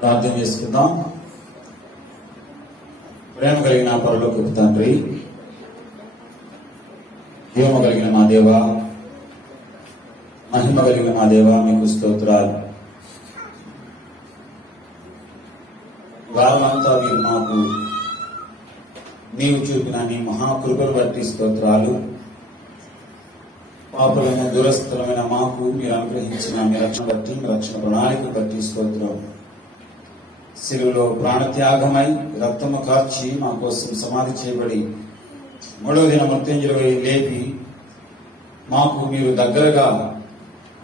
ప్రార్థన చేసుకుందాం. ప్రేమ కలిగిన పరలోకపు తండ్రి, జీవము కలిగిన మా దేవ, మహిమ కలిగిన మా దేవ, మీకు స్తోత్రాలు. వారమంతా మీరు మాకు నీవు చూపిన నీ మహాకృపను బట్టి స్తోత్రాలు. పాపులైన దురస్థలమైన మాకు మీరు అనుగ్రహించిన మీ రక్షణ బట్టి, మీ రక్షణ ప్రణాళిక బట్టి స్తోత్రం. శిలువలో ప్రాణత్యాగమై రక్తము కార్చి మా కోసం సమాధి చేయబడి మూడవ దిన మృత్యుంజయుడై లేపి మాకు మీరు దగ్గరగా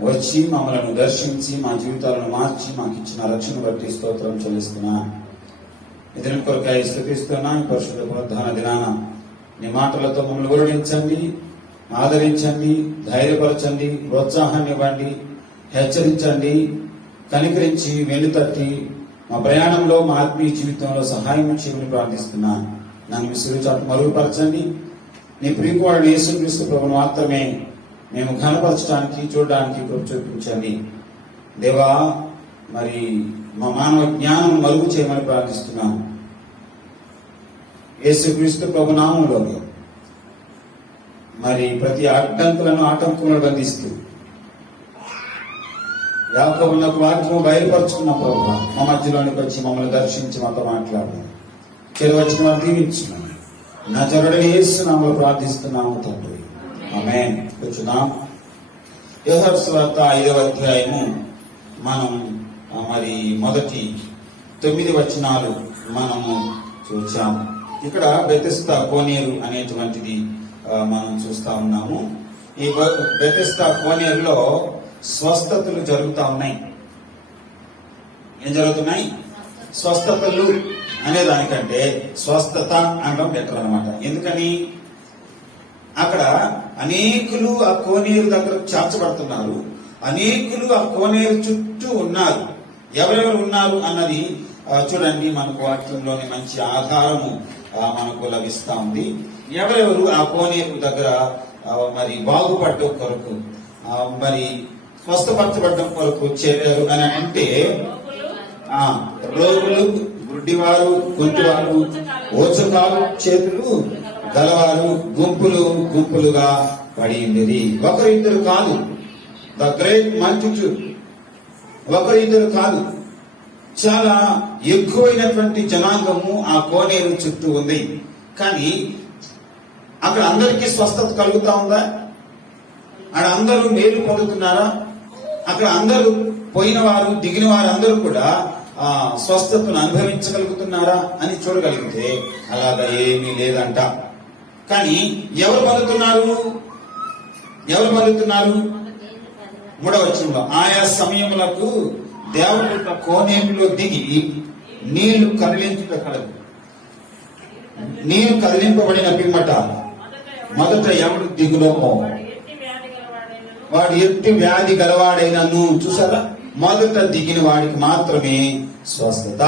వచ్చి మమ్మల్ని దర్శించి మా జీవితాలను మార్చి మాకు ఇచ్చిన రక్షణ బట్టి స్తోత్రం చెల్లిస్తున్నా. ఈ దినం కొరకై స్తుతిస్తున్నా. ఈ పరిశుద్ధ పునరుద్ధాన దినాన నీ మాటలతో మమ్మల్ని ఊరడించండి, ఆదరించండి, ధైర్యపరచండి, ప్రోత్సాహాన్ని ఇవ్వండి, హెచ్చరించండి, కనికరించి వెన్నుతట్టి మా ప్రయాణంలో, మా ఆత్మీయ జీవితంలో సహాయం చేయమని ప్రార్థిస్తున్నాను. నన్ను మీ సురుచాటు మరుగుపరచండి. నీ ప్రియకుమారుడు యేసుక్రీస్తు ప్రభువును మాత్రమే మేము ఘనపరచడానికి, చూడడానికి కృప చూపించండి. దేవా, మరి మా మానవ జ్ఞానం మరుగు చేయమని ప్రార్థిస్తున్నాను. యేసుక్రీస్తు ప్రభు నామంలో మరి ప్రతి అడ్డంకులను, ఆటంకములను బంధిస్తూ యాకోబునకు వాక్యము బయలుపరుచుకున్న ప్రభు మా మధ్యలోనికి వచ్చి మమ్మల్ని దర్శించి మాతో మాట్లాడారు. చెరువచ్చిన వారు దీవించున్నాను. నజరుడైన యేసు నామములో ప్రార్థిస్తున్నాము తండ్రి, ఆమేన్. కూర్చున్నాం. యోహాను సువార్త 5వ అధ్యాయము మనం మరి మొదటి 9 వచనాలు మనము చూచాం. ఇక్కడ బెతెస్దా కోనేరు అనేటువంటిది మనం చూస్తా ఉన్నాము. ఈ బెతెస్దా కోనేరులో స్వస్థతలు జరుగుతా ఉన్నాయి. ఏం జరుగుతున్నాయి? స్వస్థతలు అనే దానికంటే స్వస్థత అనడం బెటర్ అనమాట. ఎందుకని? అక్కడ అనేకులు ఆ కోనేరు దగ్గర చేర్చబడుతున్నారు. అనేకులు ఆ కోనేరు చుట్టూ ఉన్నారు. ఎవరెవరు ఉన్నారు అన్నది చూడండి, మనకు వాక్యంలోని మంచి ఆధారము మనకు లభిస్తా ఉంది. ఎవరెవరు ఆ కోనేరు దగ్గర మరి బాగుపడడం కొరకు, మరి స్వస్థపరచబడడం కొరకు చేరారు అని అంటే, రోగులు, గుడ్డివారు, కుంటివారు, ఓచకాలు చేతులు గలవారు గుంపులు గుంపులుగా పడి ఉండేది. ఒకరు ఇద్దరు కాదు. The great multitude. ఒకరు ఇద్దరు కాదు, చాలా ఎక్కువైనటువంటి జనాంగము ఆ కోనేరు చుట్టూ ఉంది. కానీ అక్కడ అందరికీ స్వస్థత కలుగుతా ఉందా? అక్కడ అందరూ మేలు పొందుతున్నారా? అక్కడ అందరూ పోయిన వారు, దిగిన వారు అందరూ కూడా స్వస్థతను అనుభవించగలుగుతున్నారా అని చూడగలిగితే అలాగా ఏమీ లేదంట. కానీ ఎవరు పొందుతున్నారు? ఎవరు పొందుతున్నారు? 3వ వచనంలో, ఆయా సమయములకు దేవుడు కోనేరులో దిగి నీళ్లు కదిలించుట కలదు. నీళ్లు కదిలింపబడిన పిమ్మట మొదట ఎవడు దిగులో వాడు ఎట్టి వ్యాధి గలవాడైనను, చూసారా, మొదట దిగిన వాడికి మాత్రమే స్వస్థత.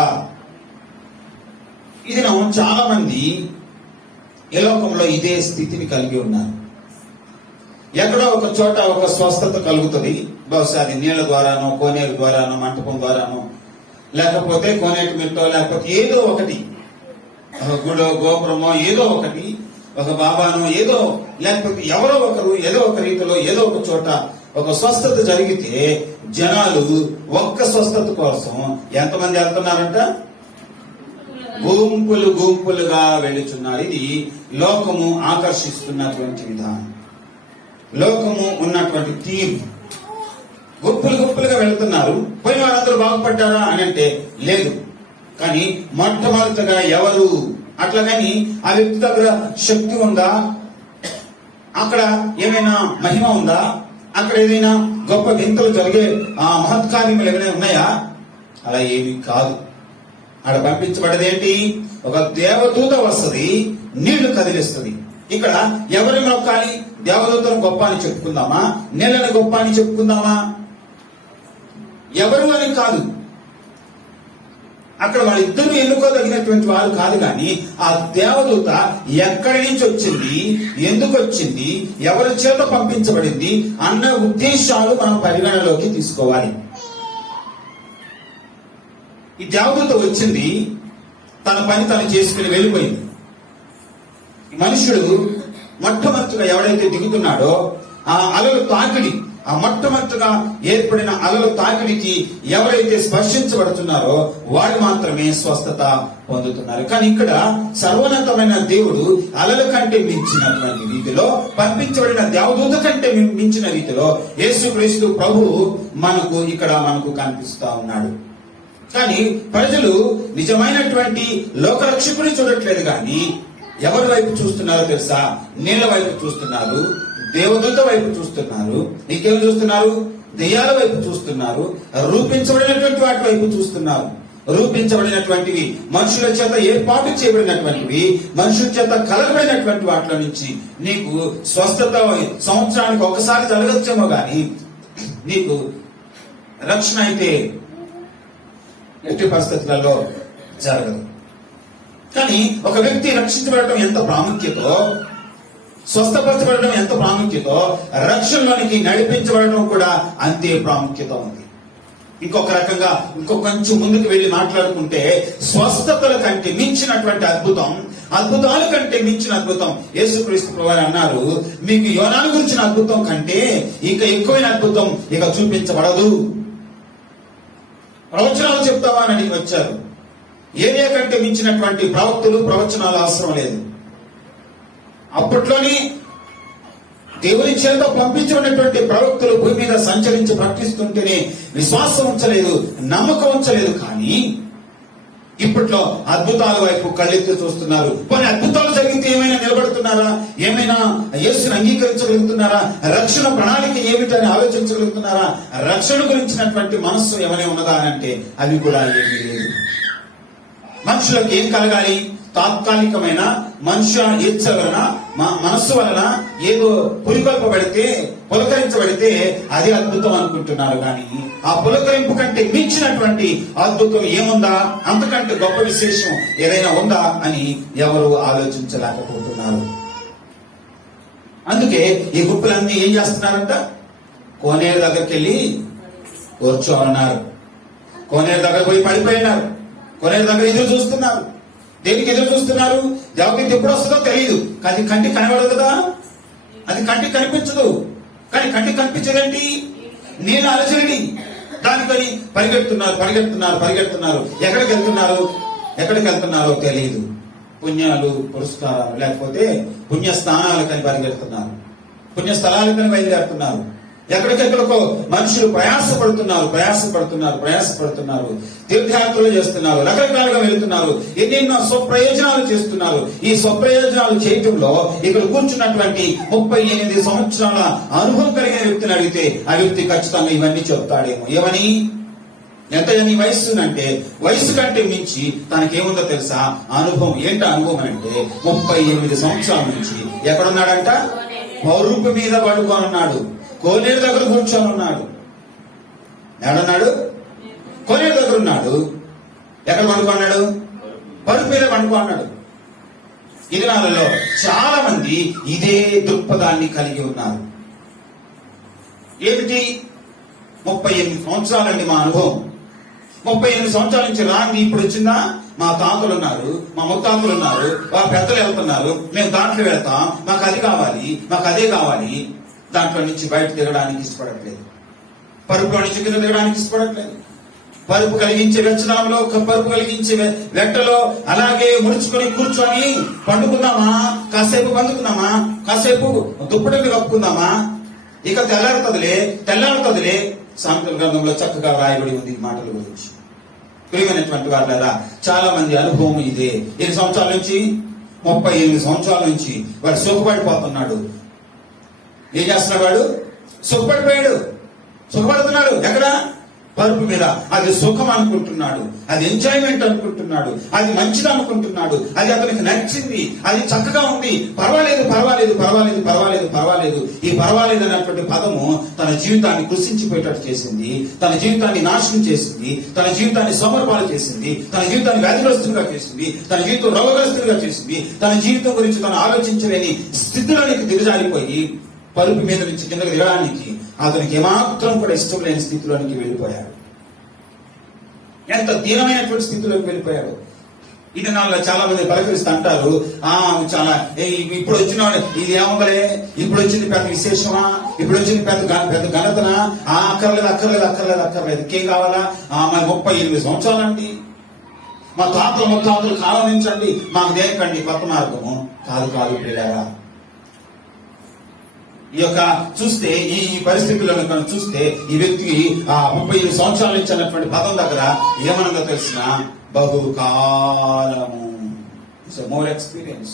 ఇది చాలా మంది ఈ లోకంలో ఇదే స్థితిని కలిగి ఉన్నారు. ఎక్కడో ఒక చోట ఒక స్వస్థత కలుగుతుంది. బహుశా అది నీళ్ల ద్వారానో, కోనేరు ద్వారానో, మంటపం ద్వారానో, లేకపోతే కోనేటి మిట్టో, లేకపోతే ఏదో ఒకటి, గుడో, గోపురమో, ఏదో ఒకటి, ఒక బాబానో, ఏదో, లేకపోతే ఎవరో ఒకరు ఏదో ఒక రీతిలో ఏదో ఒక చోట ఒక స్వస్థత జరిగితే జనాలు ఒక్క స్వస్థత కోసం ఎంతమంది వెళ్తున్నారంట? గుంపులు గుంపులుగా వెళ్ళుచున్నారు. ఇది లోకము ఆకర్షిస్తున్నటువంటి విధానం, లోకము ఉన్నటువంటి తీరు. గుంపులు గుంపులుగా వెళ్తున్నారు. పోయిన వారందరూ బాగుపడ్డారా అని అంటే లేదు. కానీ మొట్టమొదటిగా ఎవరు? అట్లాగని ఆ వ్యక్తి దగ్గర శక్తి ఉందా? అక్కడ ఏమైనా మహిమ ఉందా? అక్కడ ఏదైనా గొప్ప వింతలు జరిగే మహత్కార్యములు ఏమైనా ఉన్నాయా? అలా ఏమీ కాదు. అక్కడ పంపించబడేదేంటి? ఒక దేవదూత వస్తుంది, నీళ్లు కదిలిస్తుంది. ఇక్కడ ఎవరి మొక్కాలి? దేవదూతను గొప్ప అని చెప్పుకుందామా? నీళ్ళని గొప్ప అని చెప్పుకుందామా? ఎవరు అని కాదు. అక్కడ వాళ్ళిద్దరూ ఎన్నుకోదగినటువంటి వారు కాదు. కానీ ఆ దేవదూత ఎక్కడి నుంచి వచ్చింది, ఎందుకు వచ్చింది, ఎవరి చేత పంపించబడింది అన్న ఉద్దేశాలు మనం పరిగణలోకి తీసుకోవాలి. ఈ దేవదూత వచ్చింది, తన పని తను చేసుకుని వెళ్ళిపోయింది. మనుషుడు మొట్టమొదటిగా ఎవడైతే దిగుతున్నాడో ఆ అలలు తాకిడి, ఆ మొట్టమొదటిగా ఏర్పడిన అలలు తాకిడికి ఎవరైతే స్పర్శించబడుతున్నారో వాడు మాత్రమే స్వస్థత పొందుతున్నారు. కానీ ఇక్కడ సర్వోన్నతమైన దేవుడు అలల కంటే మించినటువంటి రీతిలో, పంపించబడిన దేవదూత కంటే మించిన రీతిలో యేసుక్రీస్తు ప్రభు మనకు కనిపిస్తా ఉన్నాడు. కానీ ప్రజలు నిజమైనటువంటి లోకరక్షకుని చూడట్లేదు, కానీ ఎవరి వైపు చూస్తున్నారో తెలుసా? నీళ్ల వైపు చూస్తున్నారు, దేవదూత వైపు చూస్తున్నారు, ఇంకేం చూస్తున్నారు? దెయ్యాల వైపు చూస్తున్నారు, రూపించబడినటువంటి వాటి వైపు చూస్తున్నారు. రూపించబడినటువంటివి, మనుషుల చేత ఏర్పాటు చేయబడినటువంటివి, మనుషుల చేత కలగబడినటువంటి వాటిలో నుంచి నీకు స్వస్థత సంవత్సరానికి ఒకసారి జరగచ్చేమో గాని నీకు రక్షణ అయితే ఎట్టి పరిస్థితులలో జరగదు. కానీ ఒక వ్యక్తి రక్షించబడటం ఎంత ప్రాముఖ్యతో, స్వస్థపరచబడడం ఎంత ప్రాముఖ్యతో, రక్షణలోనికి నడిపించబడడం కూడా అంతే ప్రాముఖ్యత ఉంది. ఇంకొక రకంగా కొంచెం ముందుకు వెళ్లి మాట్లాడుకుంటే, స్వస్థతల కంటే మించినటువంటి అద్భుతం, అద్భుతాల కంటే మించిన అద్భుతం యేసుక్రీస్తు ప్రభువు అన్నారు, మీకు యోనాను గురించిన అద్భుతం కంటే ఇంకా ఎక్కువైన అద్భుతం ఇక చూపించబడదు. ప్రవచనాలు చెప్తావా అని అడిగి వచ్చారు. ఏరియా కంటే మించినటువంటి ప్రవక్తులు, ప్రవచనాలు అవసరం లేదు. అప్పట్లోని దేవుని చేత పంపించబడినటువంటి ప్రవక్తులు భూమి మీద సంచరించి ప్రకటిస్తుంటేనే విశ్వాసం ఉంచలేదు, నమ్మకం ఉంచలేదు. కానీ ఇప్పట్లో అద్భుతాల వైపు కళ్ళెత్తి చూస్తున్నారు. కొన్ని అద్భుతాలు జరిగితే ఏమైనా నిలబడుతున్నారా? ఏమైనా యేసుని అంగీకరించగలుగుతున్నారా? రక్షణ ప్రణాళిక ఏమిటని ఆలోచించగలుగుతున్నారా? రక్షణ గురించినటువంటి మనస్సు ఏమైనా ఉన్నదా అంటే అవి కూడా ఏమీ లేదు. మనుషులకు ఏం కలగాలి? తాత్కాలికమైన మనుష్య ఇచ్చ వలన, మనస్సు వలన ఏదో పులకరించబడితే అది అద్భుతం అనుకుంటున్నారు. కానీ ఆ పులకరింపు కంటే మించినటువంటి అద్భుతం ఏముందా, అంతకంటే గొప్ప విశేషం ఏదైనా ఉందా అని ఎవరు ఆలోచించలేకపోతున్నారు. అందుకే ఈ గుంపులన్నీ ఏం చేస్తున్నారంట? కోనేరు దగ్గరికి వెళ్ళి కూర్చోమన్నారు. కోనేరు దగ్గర పోయి పడిపోయినారు. కోనేరు దగ్గర ఎదురు చూస్తున్నారు. దేనికి ఎదురు చూస్తున్నారు? దేవకి ఎప్పుడు వస్తుందో తెలియదు. అది కంటికి కనబడదు కదా, అది కంటికి కనిపించదు. కానీ కంటికి కనిపించదండి, నీళ్ళు అలచండి. దానికని పరిగెడుతున్నారు. ఎక్కడికి వెళ్తున్నారో తెలియదు. పుణ్యాలు, పురస్కారాలు, లేకపోతే పుణ్య స్థానాలకని పరిగెడుతున్నారు, పుణ్య స్థలాలకని బయలుదేరుతున్నారు. ఎక్కడికెక్కడికో మనుషులు ప్రయాసపడుతున్నారు, తీర్థయాత్రలు చేస్తున్నారు, రకరకాలుగా వెళుతున్నారు, ఎన్నెన్నో స్వప్రయోజనాలు చేస్తున్నారు. ఈ స్వప్రయోజనాలు చేయటంలో ఇక్కడ కూర్చున్నటువంటి 38 సంవత్సరాల అనుభవం కలిగిన వ్యక్తిని అడిగితే ఆ వ్యక్తి ఖచ్చితంగా ఇవన్నీ చెప్తాడేమో. ఏమని? ఎంత నీ వయస్సు అంటే, వయసు కంటే మించి తనకేముందో తెలుసా? అనుభవం. ఏంట అనుభవం అంటే 38 సంవత్సరాల నుంచి ఎక్కడున్నాడంట? పరుపు మీద పడుకోనున్నాడు, కోనేరు దగ్గర కూర్చొని ఉన్నాడు. ఎక్కడున్నాడు? కోనేరు దగ్గర ఉన్నాడు. ఎక్కడ పండుకున్నాడు? పరుపు మీద పండుకున్నాడు. ఈ దినాలలో చాలా మంది ఇదే దృక్పథాన్ని కలిగి ఉన్నారు. ఏమిటి? 38 సంవత్సరాలండి మా అనుభవం. 38 సంవత్సరాల నుంచి రాంది ఇప్పుడు వచ్చిందా? మా తాతలు ఉన్నారు, మా ముత్తాతలు ఉన్నారు, మా పెద్దలు వెళ్తున్నారు, మేము దాంట్లో వెళ్తాం, మాకు అది కావాలి, మాకు అదే కావాలి. దాంట్లో నుంచి బయట దిగడానికి ఇష్టపడట్లేదు. పరుపులో నుంచి కింద దిగడానికి ఇష్టపడట్లేదు. పరుపు కలిగించే వెచ్చనంలో, పరుపు కలిగించే వెట్టలో అలాగే ముడుచుకొని కూర్చొని పండుకుందామా, కాసేపు పండుకుందామా, కాసేపు దుప్పటిని కప్పుకుందామా, ఇక తెల్లారుతుందిలే. సామెతల గ్రంథంలో చక్కగా రాయబడి ఉంది ఈ మాటల గురించి. ప్రియమైనటువంటి వాళ్ళ చాలా మంది అనుభవం ఇదే. 8 సంవత్సరాల నుంచి 38 సంవత్సరాల నుంచి వాడు సుఖపడిపోతున్నాడు. ఏం చేస్తున్నాడు? వాడు సుఖపడుతున్నాడు. ఎక్కడ? పరుపు మీద. అది సుఖం అనుకుంటున్నాడు, అది ఎంజాయ్మెంట్ అనుకుంటున్నాడు, అది మంచిది అనుకుంటున్నాడు, అది అతనికి నచ్చింది, అది చక్కగా ఉంది. పర్వాలేదు. ఈ పర్వాలేదు అనేటువంటి పదము తన జీవితాన్ని కృషించిపోయేటట్టు చేసింది, తన జీవితాన్ని నాశనం చేసింది, తన జీవితాన్ని సోమరపాలు చేసింది, తన జీవితాన్ని వ్యాధిగ్రస్తులుగా చేసింది, తన జీవితం రోగగ్రస్తులుగా చేసింది, తన జీవితం గురించి తను ఆలోచించలేని స్థితిలోనికి దిగజారిపోయి పరుపు మీద నుంచి కిందకు దిగడానికి అతనికి ఏమాత్రం కూడా ఇష్టం లేని స్థితిలోనికి వెళ్ళిపోయాడు. ఎంత దీనమైనటువంటి స్థితిలోకి వెళ్ళిపోయాడు. ఇది నాలో చాలా మంది పలకరిస్తూ అంటారు, చాలా ఇప్పుడు వచ్చిన ఇది ఏమలే, ఇప్పుడు వచ్చింది పెద్ద విశేషమా, ఇప్పుడు వచ్చింది పెద్ద ఘనతనా, అక్కర్లేదు. ఇంకేం కావాలా, మరి 38 సంవత్సరాలండి, మా తాతలు ముత్తాతలు కాలం నుంచండి, మాకు దేనికండి కొత్త మార్గము కాదు పిల్లరా. ఈ యొక్క చూస్తే ఈ పరిస్థితులను మనం చూస్తే ఈ వ్యక్తికి 38 సంవత్సరాల నుంచి అన్నటువంటి పదం దగ్గర ఏమనగా తెలిసిన బహుకాలము, ఇట్స్ మోర్ ఎక్స్పీరియన్స్.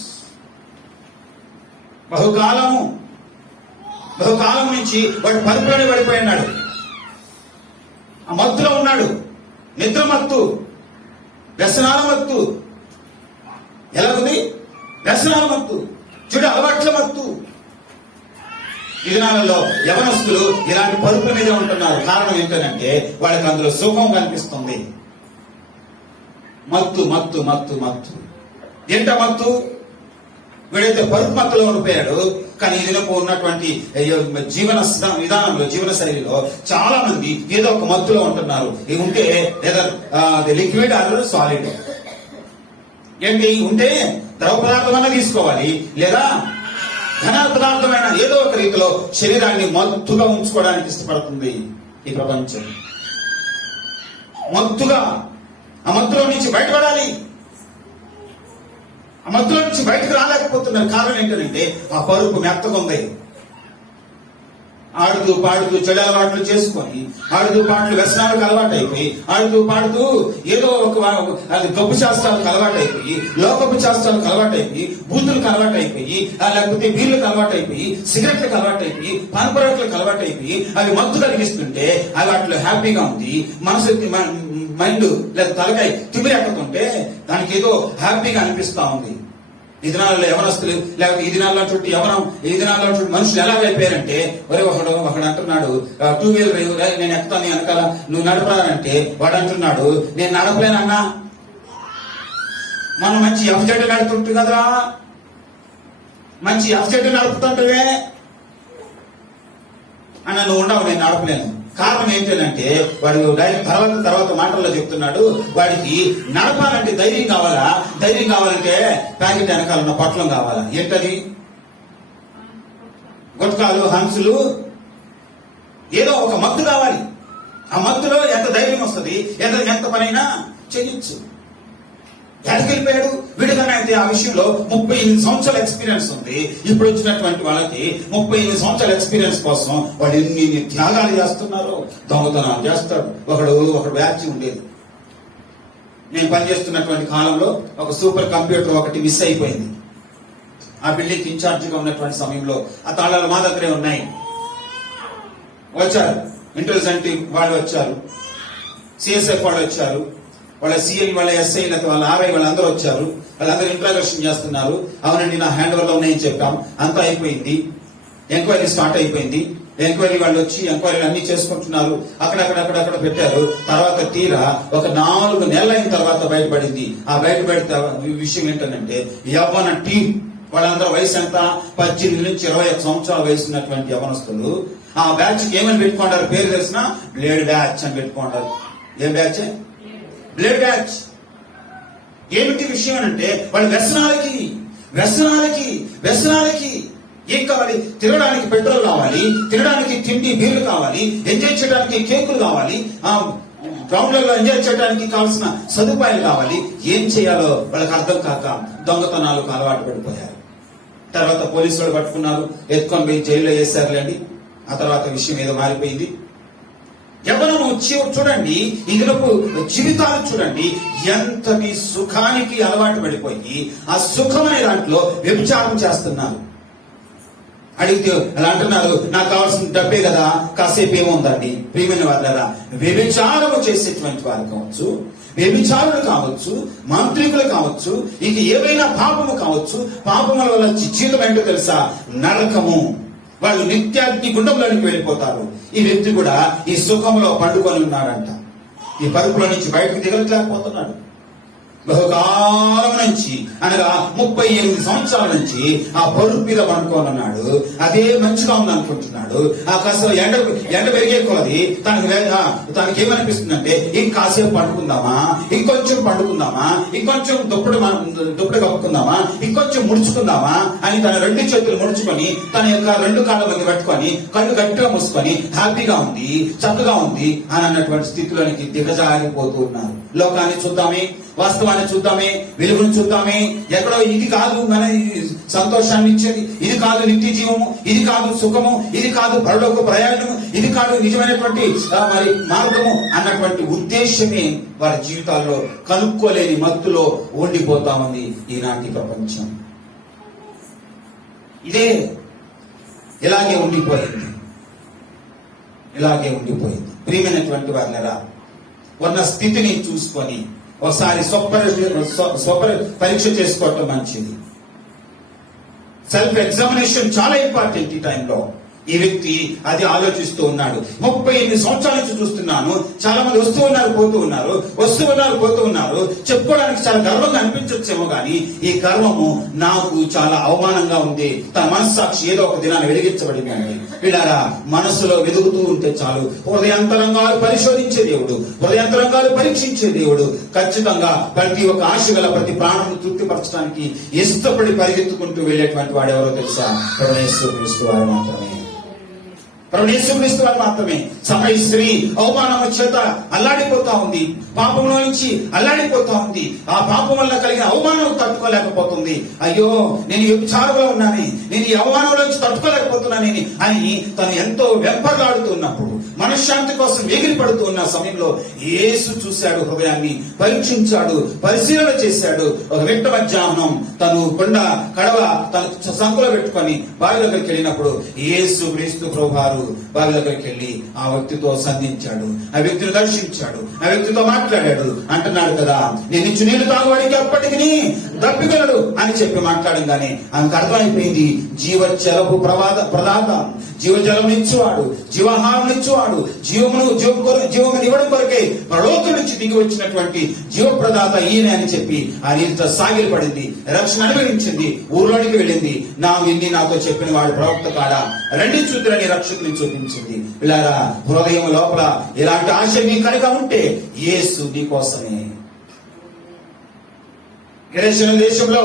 బహుకాలం నుంచి వాడు పరిపూర్ణ పడిపోయినాడు, ఆ మత్తులో ఉన్నాడు, నిద్ర మత్తు, వ్యసనాల మత్తు. ఎలాగుంది? వ్యసనాల మత్తు, చెడు అలవాట్ల మత్తు. ఈ దినాలలో యవనస్తులు ఇలాంటి పరుపుల మీద ఉంటున్నారు. కారణం ఏంటంటే వాళ్ళకి అందులో సుఖం కనిపిస్తుంది. మత్తు మత్తు మత్తు మత్తు ఏంట మత్తు? వీడైతే పరుపు మత్తులో ఉండిపోయాడు. కానీ ఇదినకు ఉన్నటువంటి జీవన విధానంలో, జీవన శైలిలో చాలా మంది ఏదో ఒక మత్తులో ఉంటున్నారు. ఇది ఉంటే లేదా లిక్విడ్ ఆర్ సాలిడ్. ఏంటి ఉంటే ద్రవ పదార్థమైనా తీసుకోవాలి, లేదా ఘన పదార్థమైన ఏదో ఒక రీతిలో శరీరాన్ని మత్తుగా ఉంచుకోవడానికి ఇష్టపడుతుంది ఈ ప్రపంచం. మత్తుగా ఆ మత్తులో నుంచి బయటపడాలి. ఆ మత్తులో నుంచి బయటకు రాలేకపోతున్నారు. కారణం ఏంటంటే ఆ పరుపు మెత్తగా ఉంది. ఆడుతూ పాడుతూ చెడు అలవాట్లు చేసుకొని, ఆడుతూ పాడుతూ వ్యసనాలకు అలవాటు అయిపోయి, ఆడుతూ పాడుతూ ఏదో ఒక గొప్ప శాస్త్రాలకు అలవాటు అయిపోయి, లోకపు శాస్త్రాలకు అలవాటు అయిపోయి, బూతులకు అలవాటు అయిపోయి, లేకపోతే బీర్లకు అలవాటు అయిపోయి, సిగరెట్లకు అలవాటు అయిపోయి, పాన్పరాట్లకు అలవాటు అయిపోయి, అవి మత్తు కలిగిస్తుంటే అవి వాటిలో హ్యాపీగా ఉంది. మనసు మైండ్ లేదా తలకాయ తిమిరెక్కకుంటే దానికి ఏదో హ్యాపీగా అనిపిస్తా ఉంది. ఈ దినాలలో యవనస్తులు, లేకపోతే ఈ దినాల్లో చుట్టూ యవనం, ఈ దినాల్లో చుట్టూ మనుషులు ఎలా అయిపోయారంటే, ఒరే ఒకడు అంటున్నాడు 2 వీలర్ నేను ఎక్కుతాను వెనకాల, నువ్వు నడపాలంటే వాడు అంటున్నాడు నేను నడపలేనన్నా, మనం మంచి ఎఫ్జెడ్ నడుపుతుంటు కదరా, మంచి ఎఫ్జెడ్ నడుపుతుంటే అన్న నువ్వు ఉండవు, నేను నడపలేను. కారణం ఏంటంటే వాడు తర్వాత మాటల్లో చెప్తున్నాడు, వాడికి నడపాలంటే ధైర్యం కావాలా, ధైర్యం కావాలంటే ప్యాకెట్ వెనకాల ఉన్న పొట్లం కావాలా. ఏంటది? గుట్కాలు, హంసులు, ఏదో ఒక మత్తు కావాలి. ఆ మత్తులో ఎంత ధైర్యం వస్తుంది, ఎంత పనైనా చేయొచ్చు. ఎక్కడికెళ్ళిపోయాడు? వీడికన్నా అయితే ఆ విషయంలో 38 సంవత్సరాల ఎక్స్పీరియన్స్ ఉంది. ఇప్పుడు వచ్చినటువంటి వాళ్ళకి 38 సంవత్సరాల ఎక్స్పీరియన్స్ కోసం వాళ్ళు ఎన్ని త్యాగాలు చేస్తున్నారు. దొంగతనాలు చేస్తాడు. ఒకడు బ్యాచ్ ఉండేది. నేను పనిచేస్తున్నటువంటి కాలంలో ఒక సూపర్ కంప్యూటర్ ఒకటి మిస్ అయిపోయింది. ఆ బిల్డింగ్ ఇన్ఛార్జిగా ఉన్నటువంటి సమయంలో ఆ తాళాలు మా దగ్గరే ఉన్నాయి. వచ్చారు ఇంటెలిజెంట్ వాళ్ళు వచ్చారు, సిఎస్ఎఫ్ వాళ్ళు వచ్చారు, వాళ్ళ సిఐ, వాళ్ళ ఎస్ఐ, వాళ్ళ ఆర్ఐ వాళ్ళందరూ వచ్చారు. వాళ్ళందరూ ఇంట్రాగేషన్ చేస్తున్నారు. అవునండి నా హ్యాండ్ ఓవర్ లో ఉన్నాయని చెప్పాం. అంతా అయిపోయింది. ఎంక్వైరీ స్టార్ట్ అయిపోయింది. ఎంక్వైరీ వాళ్ళు వచ్చి ఎంక్వైరీలు అన్ని చేసుకుంటున్నారు. అక్కడ పెట్టారు. తర్వాత తీరా ఒక 4 నెలలు అయిన తర్వాత బయటపడింది. ఆ బయటపడితే విషయం ఏంటంటే యవ్వన టీం వాళ్ళందరూ వయసు ఎంత? 18 నుంచి 21 సంవత్సరాల వయసు ఉన్నటువంటి యవనస్తులు. ఆ బ్యాచ్ ఏమని పెట్టుకుంటారు? పేరు తెలిసిన బ్లేడ్ బ్యాచ్ అని పెట్టుకుంటారు. ఏం బ్యాచ్? Blade batch. ఏమిటి విషయం అంటే వాళ్ళు వ్యసనాలకి ఏం కావాలి? తినడానికి పెట్రోల్ కావాలి, తినడానికి తిండి బీర్లు కావాలి, ఎంజాయ్ చేయడానికి కేకులు కావాలి, గ్రౌండ్లలో ఎంజాయ్ చేయడానికి కావాల్సిన సదుపాయాలు కావాలి. ఏం చేయాలో వాళ్ళకి అర్థం కాక దొంగతనాలకు అలవాటు పడిపోయారు. తర్వాత పోలీసులు పట్టుకున్నారు, ఎత్తుకొని పోయి జైల్లో వేశారులేండి. ఆ తర్వాత విషయం ఏదో మారిపోయింది. యవ్వనము చూడండి, ఇదిలోపు జీవితాలు చూడండి, ఎంతటి సుఖానికి అలవాటు పడిపోయి ఆ సుఖమనే దాంట్లో వ్యభిచారం చేస్తున్నారు. అడిగితే అలా అంటున్నారు, నాకు కావాల్సిన డబ్బే కదా, కాసేపు ఏముందండి. ప్రియమైన వాళ్ళరా, వ్యభిచారము చేసేటువంటి వారు కావచ్చు, వ్యభిచారులు కావచ్చు, మాంత్రికులు కావచ్చు, ఇక ఏవైనా పాపము కావచ్చు, పాపముల వల్ల జీవితం ఏంటో తెలుసా? నరకము. వాళ్ళు నిత్యాగ్ని గుండంలోనికి వెళ్ళిపోతారు. ఈ వ్యక్తి కూడా ఈ సుఖంలో పండుకొని ఉన్నాడంట. ఈ పరుపుల నుంచి బయటకు దిగలేకపోతున్నాడు. బహుకాలం నుంచి అనగా 38 సంవత్సరాల నుంచి ఆ బరువు మీద పండుకోనున్నాడు. అదే మంచిగా ఉంది అనుకుంటున్నాడు. ఆ కాస్త ఎండ పెరిగే కొలది తనకి ఏమనిపిస్తుందంటే ఇంకాసేపు పండుకుందామా, ఇంకొంచెం పండుకుందామా, ఇంకొంచెం దుప్పటి కప్పుకుందామా, ఇంకొంచెం ముడుచుకుందామా అని తన 2 చేతులు ముడుచుకొని తన యొక్క 2 కాళ్ళ మీద పెట్టుకొని కళ్ళు గట్టిగా మూసుకొని హ్యాపీగా ఉంది, చక్కగా ఉంది అని అన్నటువంటి స్థితిలోనికి దిగజారిపోతూ ఉన్నారు. లోకాన్ని చూద్దామే, వాస్తవాన్ని చూద్దామే, వెలుగును చూద్దామే, ఎక్కడో ఇది కాదు మన సంతోషాన్ని ఇచ్చేది, ఇది కాదు నిత్య జీవము, ఇది కాదు సుఖము, ఇది కాదు పరలోక ప్రయాణము, ఇది కాదు నిజమైనటువంటి మరి మార్గము అన్నటువంటి ఉద్దేశమే వారి జీవితాల్లో కనుక్కోలేని మత్తులో ఉండిపోతామంది ఈనాటి ప్రపంచం. ఇలాగే ఉండిపోయింది. ప్రియమైనటువంటి వారినరా, ఉన్న స్థితిని చూసుకొని ఒకసారి పరీక్ష చేసుకోవటం మంచిది. సెల్ఫ్ ఎగ్జామినేషన్ చాలా ఇంపార్టెంట్ ఈ టైంలో. ఈ వ్యక్తి అది ఆలోచిస్తూ ఉన్నాడు. 38 సంవత్సరాల నుంచి చూస్తున్నాను, చాలా మంది వస్తూ ఉన్నారు పోతూ ఉన్నారు. చెప్పుకోవడానికి చాలా గర్వంగా అనిపించొచ్చేమో గాని ఈ గర్వము నాకు చాలా అవమానంగా ఉంది. తన మనస్సాక్షి ఏదో ఒక దినాన్ని వెలిగించబడింది. వీళ్ళారా, మనసులో వెలుగుతూ ఉంటే చాలు. హృదయాంతరంగాలు పరిశోధించే దేవుడు, హృదయాంతరంగాలు పరీక్షించే దేవుడు ఖచ్చితంగా ప్రతి ఒక్క ఆశ గల ప్రతి ప్రాణం తృప్తిపరచడానికి ఇష్టపడి పరిగెత్తుకుంటూ వెళ్ళేటువంటి వాడు ఎవరో తెలుసా? యేసుక్రీస్తు వారు మాత్రమే. సమయ స్త్రీ అవమానం చేత అల్లాడిపోతా ఉంది, పాపంలో నుంచి అల్లాడిపోతా ఉంది. ఆ పాపం వల్ల కలిగిన అవమానం తట్టుకోలేకపోతుంది. అయ్యో, నేను వ్యభిచారంలో ఉన్నానే, నేను ఈ అవమానంలో నుంచి తట్టుకోలేకపోతున్నానని అని తను ఎంతో వెంపర్లాడుతున్నప్పుడు, మనశ్శాంతి కోసం ఎగిరి పడుతూ ఉన్న సమయంలో యేసు చూశాడు, హృదయాన్ని పరీక్షించాడు, పరిశీలన చేశాడు. ఒక వెంట మధ్యాహ్నం తను కొండ కడవ తను సంకులో పెట్టుకొని బావి దగ్గరికి వెళ్ళినప్పుడు యేసు క్రీస్తు ప్రభువారు బావి దగ్గరికి వెళ్ళి ఆ వ్యక్తితో సంధించాడు, ఆ వ్యక్తిని దర్శించాడు, ఆ వ్యక్తితో మాట్లాడాడు. అంటున్నాడు కదా, నేను ఇచ్చి నీళ్లు తాగువాడికి అప్పటికి దప్పిగలడు అని చెప్పి మాట్లాడంగానే ఆమెకు అర్థమైపోయింది, జీవజలపు ప్రదాత, జీవజలం ఇచ్చేవాడు, జీవాహారం ఇచ్చేవాడు, జీవమును ఇవ్వడం కొరకే పరలోకం నుంచి దిగి వచ్చినటువంటి జీవప్రదాత ఈయన అని చెప్పి ఆ నీటితో సాగిలి పడింది, రక్షణ అనుభవించింది, ఊర్లోనికి వెళ్ళింది. నాతో చెప్పిన వాడు ప్రవక్త కాడా, రండి చూద్దురని రక్షకుని చూపించింది. పిల్లారా, హృదయం లోపల ఇలాంటి ఆశ మీ కనుక ఉంటే యేసు నీకోసమే. గ్రేషియన్ దేశంలో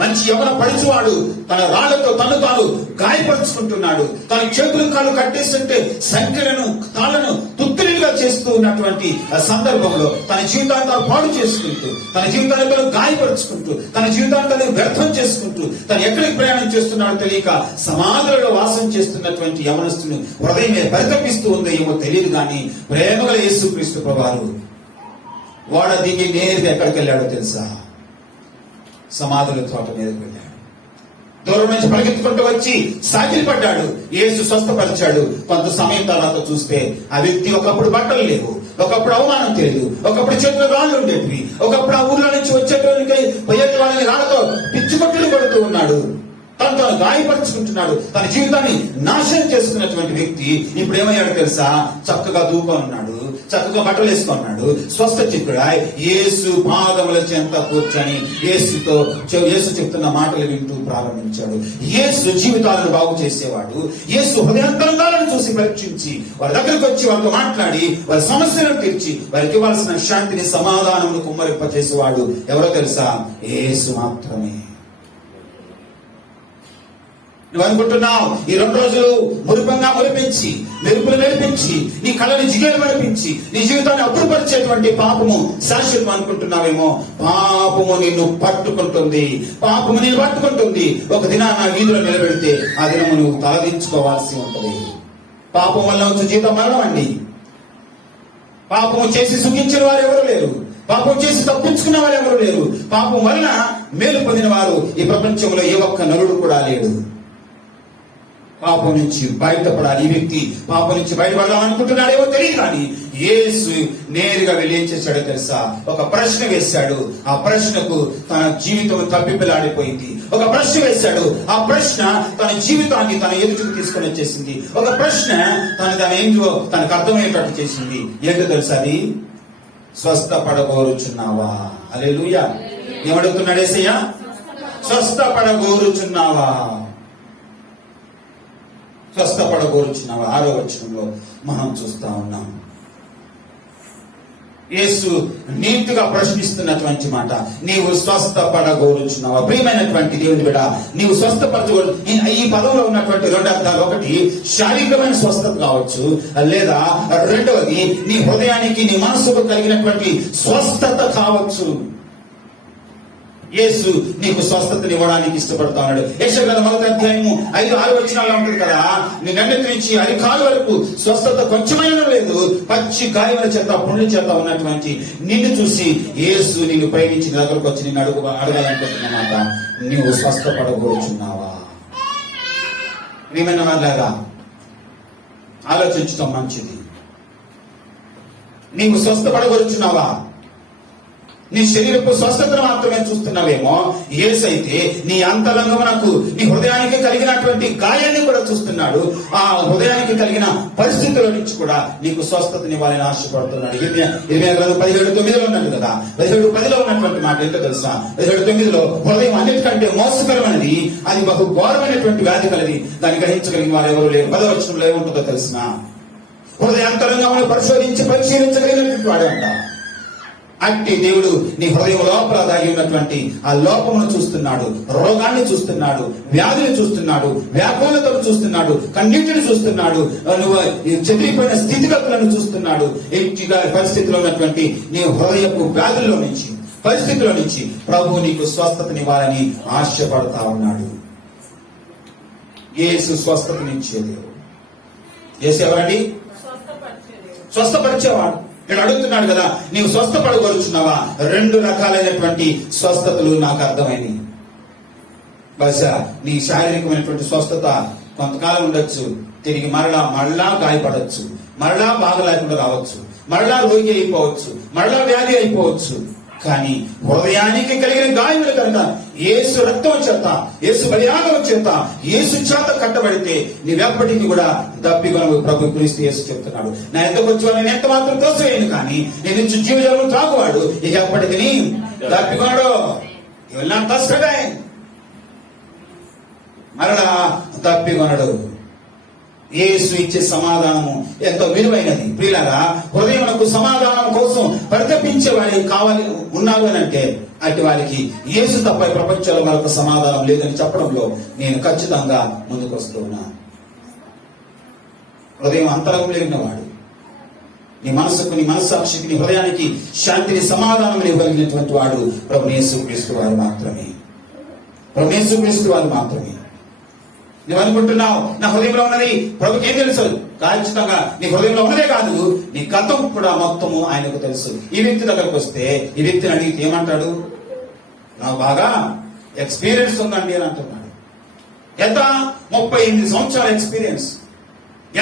మంచి యవన పడుచువాడు తన రాళ్లతో తను తాను గాయపరుచుకుంటున్నాడు. తన చేతులు కాళ్ళు కట్టేస్తుంటే సంఖ్యలను తాళ్లను తుత్తులుగా చేస్తూ ఉన్నటువంటి సందర్భంలో తన జీవితాన్ని తాను పాడు చేసుకుంటూ, తన జీవితాన్ని తను గాయపరుచుకుంటూ, తన జీవితాన్ని తను వ్యర్థం చేసుకుంటూ, తను ఎక్కడికి ప్రయాణం చేస్తున్నాడో తెలియక సమాధులలో వాసం చేస్తున్నటువంటి యవనస్తుని హృదయం పరితపిస్తూ ఉందో ఏమో తెలియదు కానీ ప్రేమగల యేసుక్రీస్తు ప్రభువారు వాడ దిగి నేరుగా ఎక్కడికి వెళ్ళాడో తెలుసా? సమాధుల తోట మీదకి వెళ్ళాడు. దూరం నుంచి పరిగెత్తుకుంటూ వచ్చి సాగిలి పడ్డాడు. యేసు స్వస్థపరిచాడు. కొంత సమయం తర్వాత చూస్తే ఆ వ్యక్తి ఒకప్పుడు బట్టలు లేవు, ఒకప్పుడు అవమానం తెలియదు, ఒకప్పుడు చేతులు రాళ్ళు ఉండేవి, ఒకప్పుడు ఆ ఊర్లో నుంచి వచ్చేటోళ్ళకి పోయేటి వాళ్ళని రాళ్లతో పిచ్చుకొట్టులు కొడుతూ ఉన్నాడు. తను గాయపరుచుకుంటున్నాడు. తన జీవితాన్ని నాశనం చేసుకున్నటువంటి వ్యక్తి ఇప్పుడు ఏమయ్యాడు తెలుసా? చక్కగా దూకొని ఉన్నాడు, చక్కగా బట్టలు వేసుకున్నాడు, స్వస్థ చిక్కుడాయ్ యేసు పాదముల చెంత కూర్చొని యేసు చెప్తున్న మాటలు వింటూ ప్రారంభించాడు. యేసు జీవితాలను బాగు చేసేవాడు. యేసు హృదయాంతరంగాలను చూసి పరీక్షించి వారి దగ్గరకు వచ్చి వారితో మాట్లాడి వారి సమస్యలను తీర్చి వారికి ఇవ్వాల్సిన శాంతిని సమాధానమును కుమ్మరింపచేసేవాడు ఎవరో తెలుసా? యేసు మాత్రమే. నువ్వు అనుకుంటున్నావు ఈ 2 రోజులు మురిపంగా మురిపించి, మెరుపులు మెరిపించి, నీ కళని జిగేలు మరిపించి, నీ జీవితాన్ని అప్పుడుపరిచేటువంటి పాపము శాశ్వతం అనుకుంటున్నావేమో. పాపము నిన్ను పట్టుకుంటుంది, పాపము నిన్ను పట్టుకుంటుంది. ఒక దినాన్ని ఆ వీధిలో నిలబెడితే ఆ దినము నువ్వు తలదించుకోవాల్సి ఉంటుంది. పాపం వల్ల వచ్చే జీవితం మరణం అండి. పాపము చేసి సుఖించిన వారు ఎవరు లేరు, పాపం చేసి తప్పించుకున్న వారు ఎవరు లేరు. పాపం వలన మేలు పొందిన వారు ఈ ప్రపంచంలో ఏ ఒక్క నరుడు కూడా లేడు. పాపం నుంచి బయటపడాలి. ఈ వ్యక్తి పాపం నుంచి బయటపడదాం అనుకుంటున్నాడేమో తెలియదు కానీ యేసు నేరుగా వెళ్ళి ఏం చేశాడో తెలుసా? ఒక ప్రశ్న వేశాడు. ఆ ప్రశ్నకు తన జీవితం తప్పిపిల్లాడిపోయింది. ఒక ప్రశ్న వేశాడు. ఆ ప్రశ్న తన జీవితాన్ని తన ఎదుటికి తీసుకొని వచ్చేసింది. ఒక ప్రశ్న తనకు అర్థమయ్యేటట్టు చేసింది. ఏంటో తెలుసా? అది స్వస్థపడగోరుచున్నావా? హల్లెలూయా. ఏమడుగుతున్నాడు యేసయ్య? స్వస్థపడగోరుచున్నావా? స్వస్థపడగోరుచున్నావా? 6వ వచనంలో మనం చూస్తా ఉన్నాం. యేసు నీతిగా ప్రశ్నిస్తున్నటువంటి మాట, నీవు స్వస్థపడగోరుచున్నావా? ప్రియమైనటువంటి దేవుని బిడ్డ, నీవు స్వస్థపరచగోరు. ఈ పదంలో ఉన్నటువంటి 2 అర్థాలు, ఒకటి శారీరకమైన స్వస్థత కావచ్చు, లేదా రెండవది నీ హృదయానికి నీ మనసుకు కలిగినటువంటి స్వస్థత కావచ్చు. యేసు నీకు స్వస్థతని ఇవ్వడానికి ఇష్టపడతా ఉన్నాడు. యెషయా గ్రంథం 1వ అధ్యాయము 5-6 వచనాల్లో ఉంటుంది కదా, నీ గండెత్తి నుంచి అరికాలు వరకు స్వస్థత కొంచెమైనా లేదు, పచ్చి గాయముల చేత పుండ్ల చేత ఉన్నటువంటి నిన్ను చూసి యేసు నిన్ను పైనుంచి దగ్గరకు వచ్చి నిన్ను అడగాలనుకుంటున్నమాట, నీవు స్వస్థపడగోరుచున్నావా? ప్రియమైన వాళ్ళారా, ఆలోచించడం మంచిది. నీవు స్వస్థపడగోరుచున్నావా? నీ శరీరపు స్వస్థతను మాత్రమే చూస్తున్నావేమో, యేసైతే నీ అంతరంగమునకు, నీ హృదయానికి కలిగినటువంటి గాయాన్ని కూడా చూస్తున్నాడు. ఆ హృదయానికి కలిగిన పరిస్థితుల నుంచి కూడా నీకు స్వస్థతనివ్వాలని ఆశపడుతున్నాడు. ఇర్మియా గ్రంథం 17:9 ఉన్నట్టు కదా, 17:10 ఉన్నటువంటి మాట ఏంటో తెలుసా? 17:9 హృదయం అన్నిటికంటే మోసకరమైనది, అది బహు ఘోరమైనటువంటి వ్యాధి కలది, దాన్ని గ్రహించగలిగిన వారు ఎవరు లేరు. 10వ వచనంలో ఏముంటుందో తెలుసిన? హృదయాంతరంగమును పరిశీలించగలిగినటువంటి వాడే అంట. అట్టి దేవుడు నీ హృదయం లోపల దాగి ఉన్నటువంటి ఆ లోపమును చూస్తున్నాడు, రోగాన్ని చూస్తున్నాడు, వ్యాధిని చూస్తున్నాడు, వ్యాకులతను చూస్తున్నాడు, కన్నీటిని చూస్తున్నాడు, నువ్వు చెదిరిపోయిన స్థితిగతులను చూస్తున్నాడు. ఇంటిగా పరిస్థితిలో ఉన్నటువంటి నీ హృదయపు వ్యాధుల్లో నుంచి, పరిస్థితుల నుంచి ప్రభువు నీకు స్వస్థతనివ్వాలని ఆశపడతా ఉన్నాడు. యేసు స్వస్థతనిచ్చేది. యేసు ఎవరండి? స్వస్థపరిచేవాడు. నేను అడుగుతున్నాడు కదా, నీవు స్వస్థపడగోరుచున్నావా? 2 రకాలైనటువంటి స్వస్థతలు నాకు అర్థమైనవి. బహుశా నీ శారీరకమైనటువంటి స్వస్థత కొంతకాలం ఉండొచ్చు, తిరిగి మరలా గాయపడవచ్చు, మరలా బాగలేకుండా రావచ్చు, మరలా రోగి అయిపోవచ్చు, మరలా వ్యాధి అయిపోవచ్చు. కానీ హృదయానికి కలిగిన గాయములు కనుక యేసు రక్తం చేత, యేసు బలియాగం చేత, యేసు చేత కట్టబడితే నీవెప్పటికీ కూడా తప్పికొనవు. ప్రభు క్రీస్తు యేసు చెప్తున్నాడు, నా ఎంతకు వచ్చి నేను ఎంత మాత్రం తోసేయను, కానీ నేను ఇచ్చు జీవజలం త్రాగువాడు ఇక ఎప్పటికీ తప్పికొనడు. ఇవన్నీ తస్కడాయి, మరలా తప్పికొనడు. యేసు ఇచ్చే సమాధానము ఎంతో విలువైనది. ప్రియులారా, హృదయమునకు సమాధానం కోసం పరితపించే వారికి కావాలి ఉన్నారు అని అంటే, అటు వారికి యేసు తప్ప ప్రపంచంలో మరొక సమాధానం లేదని చెప్పడంలో నేను ఖచ్చితంగా ముందుకు వస్తూ ఉన్నాను. హృదయం అంతరంగం లేనివాడు, నీ మనసుకు, నీ మనస్సాక్షికి, నీ హృదయానికి శాంతిని, సమాధానం ఇవ్వగలిగినటువంటి వాడు ప్రభు యేసుక్రీస్తు వారు మాత్రమే. ప్రభు యేసుక్రీస్తు వారు మాత్రమే. నువ్వు అనుకుంటున్నావు నా హృదయంలో ఉన్నది ప్రభుకి ఏం తెలుసు? ఖచ్చితంగా నీ హృదయంలో ఉన్నదే కాదు, నీ గతం కూడా మొత్తము ఆయనకు తెలుసు. ఈ వ్యక్తి దగ్గరకు వస్తే ఈ వ్యక్తిని అడిగితే ఏమంటాడు? నాకు బాగా ఎక్స్పీరియన్స్ ఉందండి అని అంటున్నాడు. ఎంత? 38 సంవత్సరాల ఎక్స్పీరియన్స్.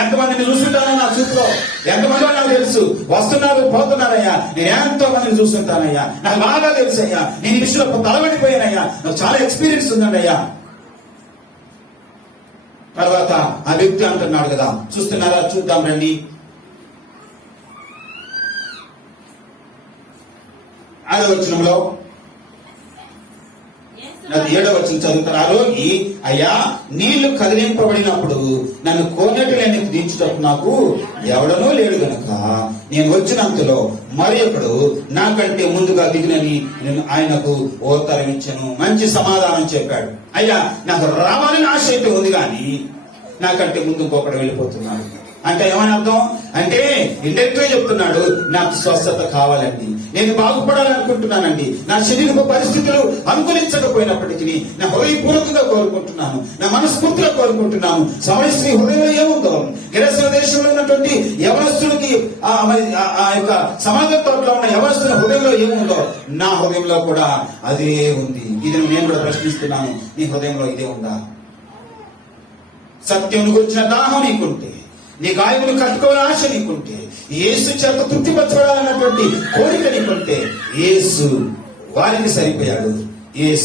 ఎంతమందిని చూస్తుంటానో నా చూపులో, ఎంతమందో నాకు తెలుసు, వస్తున్నారు పోతున్నారయ్యా, నేను ఎంతో మందిని చూస్తుంటానయ్యా, నాకు బాగా తెలుసు అయ్యా, నేను ఈ విషయంలో తలబడిపోయానయ్యా, నాకు చాలా ఎక్స్పీరియన్స్ ఉందండి అయ్యా. తర్వాత ఆ వ్యక్తి అంటున్నాడు కదా, చూస్తున్నారా? చూద్దాం రండి. 6వ వచనంలో 7వ వచనం చదువుతారు. ఆ రోగి, అయ్యా, నీళ్లు కదిలింపబడినప్పుడు నన్ను కోనేటిలోకి దించుటకు నాకు ఎవడనూ లేడు గనుక నేను వచ్చినంతలో మరి ఒకడు నాకంటే ముందుగా దిగినని నేను ఆయనకు ఓతరం ఇచ్చాను. మంచి సమాధానం చెప్పాడు. అయ్యా, నాకు రావాలని ఆశ అయితే ఉంది, కానీ నాకంటే ముందు ఇంకొకడు వెళ్ళిపోతున్నాడు. అంటే ఏమని అర్థం? అంటే ఇండైరెక్ట్ గా చెప్తున్నాడు, నాకు స్వస్థత కావాలండి, నేను బాగుపడాలనుకుంటున్నానండి, నా శరీరపు పరిస్థితులు అనుకూలించకపోయినప్పటికీ నా హృదయపూర్వకంగా కోరుకుంటున్నాను, నా మనస్ఫూర్తిగా కోరుకుంటున్నాను. సమయశ్రీ హృదయంలో ఏముందో, గిరస్ల దేశంలో ఉన్నటువంటి యవనస్తులకి ఆ యొక్క సమాజంతో ఉన్న యవనస్తుల హృదయంలో ఏముందో నా హృదయంలో కూడా అదే ఉంది. ఇది నేను కూడా ప్రశ్నిస్తున్నాను, నీ హృదయంలో ఇదే ఉందా? సత్యం గురించిన దాహం నీకుంటే, నీ గాయములు కట్టుకోవాలని ఆశ నీకుంటే, యేసు చేత తృప్తిపరచబడాలన్నటువంటి కోరిక నీకుంటే, యేసు వారికి సరిపోయాడు. యేసు